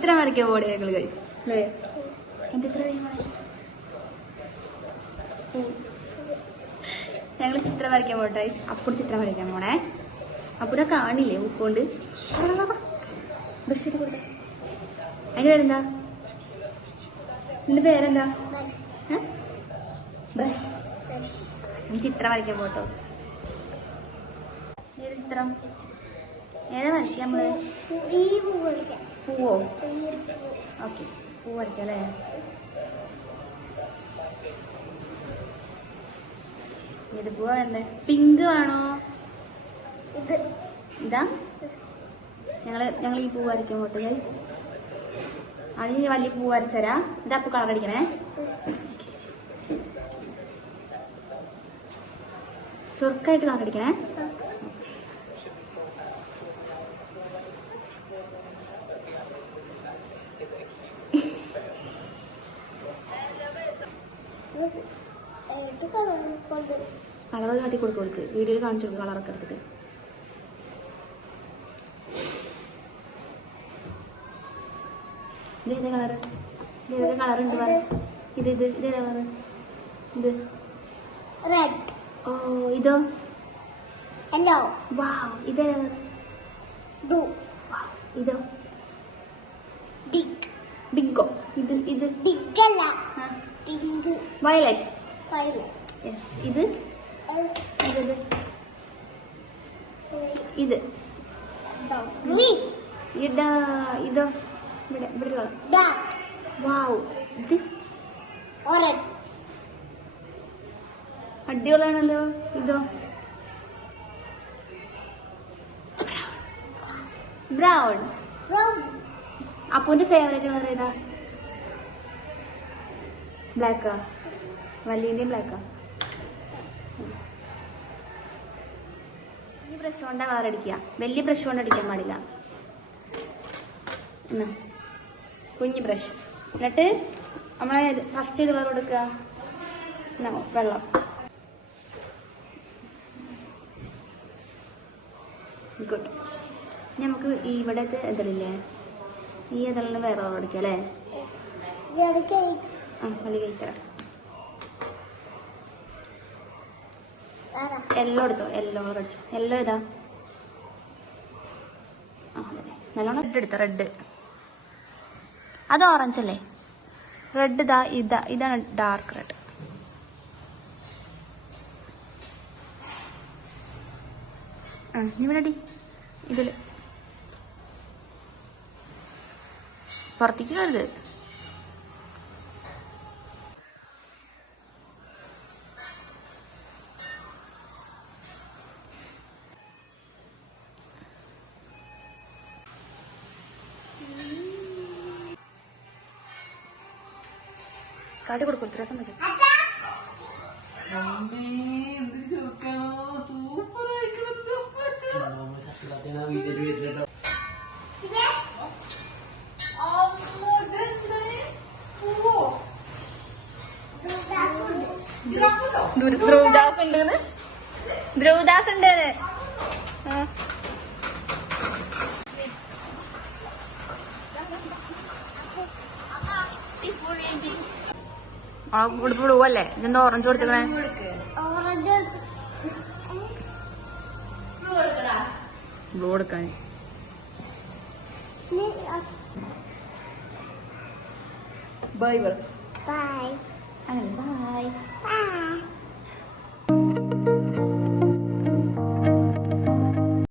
ചിത്രം വരയ്ക്കാൻ പോടെ ഞങ്ങള് അല്ലേ? എന്തെത്ര ഞങ്ങള് ചിത്രം വരയ്ക്കാൻ പോട്ടെ. അപ്പുറം ചിത്രം വരയ്ക്കാൻ പോണേ. അപ്പുറം കാണില്ലേ ബുക്കൊണ്ട്? ബ്രഷ് കൊടുത്ത അതിന്റെ പേരെന്താ? നിന്റെ പേരെന്താ? ബ്രഷ്. നീ ചിത്രം വരയ്ക്കാൻ പോട്ടോ. ഏത് ചിത്രം? ഏതാ വരയ്ക്കാം നമ്മള്? പൂവോ? ഓക്കെ, പൂ വരയ്ക്കാം അല്ലേ? ഏത് പൂവാ വേണ്ടേ? പിങ്ക് ആണോ? ഇതാ ഞങ്ങൾ ഈ പൂ വരയ്ക്കാൻ പോട്ടെ. അതിന് വലിയ പൂ വരച്ചരാ. ഇതാ പൂ കളർ അടിക്കണേ. ചുരുക്കായിട്ട് കളർ അടിക്കണേ. കളർ കാട്ടി കൊടുക്കും. വീഡിയോയിൽ കാണിച്ചു കൊടുക്കും കളറൊക്കെ എടുത്തിട്ട്. ഇതേതാ കളറ്? ഇതേതൊക്കെ കളറുണ്ട്? ഇതേതാ കളറ്? ഇത് റെഡ്. ഓ, ഇതോ? യെല്ലോ. വാവ്. ഇതേതാ? ബ്ലൂ. ഇതോ? ഡിഗോ. ഇത് ഡിഗല്ല, പിങ്ക്. വയലറ്റ്. ഇത് ഇത് ഇതോ? ഇവിടെ വാവ്. This orange. അടിപൊളിയാണല്ലോ. ഇതോ? ബ്രൗൺ. അപ്പൂന്റെ ഫേവറേറ്റ് കളർ ഏതാ? ബ്ലാക്കാ? വലിയന്റെയും ബ്ലാക്കാ? ഈ ബ്രഷ് കൊണ്ടാ കളർ അടിക്കുക. വലിയ ബ്രഷ് കൊണ്ട് അടിക്കാൻ പാടില്ല. കുഞ്ഞു ബ്രഷ്. എന്നിട്ട് നമ്മളെ ഫസ്റ്റ് കളർ കൊടുക്കുക. വെള്ളം. ഗുഡ്. നമുക്ക് ഈ ഇവിടത്തെ എതളില്ലേ, ഈ എതളിന് വേറെ കളർ അടിക്കാം അല്ലേ? വലിയ കഴിത്തരാം. യെല്ലോ എടുത്തോ. യെല്ലോ കളർ അടിച്ചു. യെല്ലോ ഏതാ? നല്ലോണം റെഡ് എടുത്തോ. റെഡ്. അത് ഓറഞ്ച് അല്ലേ? റെഡ് ഇതാണ് ഡാർക്ക് റെഡ്. ഇവിടെ ഇതില് പുറത്തേക്ക് കരുത്. കാട്ടി കൊടുക്കും. ഇത്ര സംബന്ധിച്ചു ധ്രുവദാസ് ഉണ്ട്. ധ്രുവദാസ് ഉണ്ട്. ബ്ലൂ അല്ലേ? ഇതെന്താ ഓറഞ്ച് കൊടുത്തിക്കണേ? ബ്ലൂ കൊടുക്കാൻ. Bye bye. ബൈ.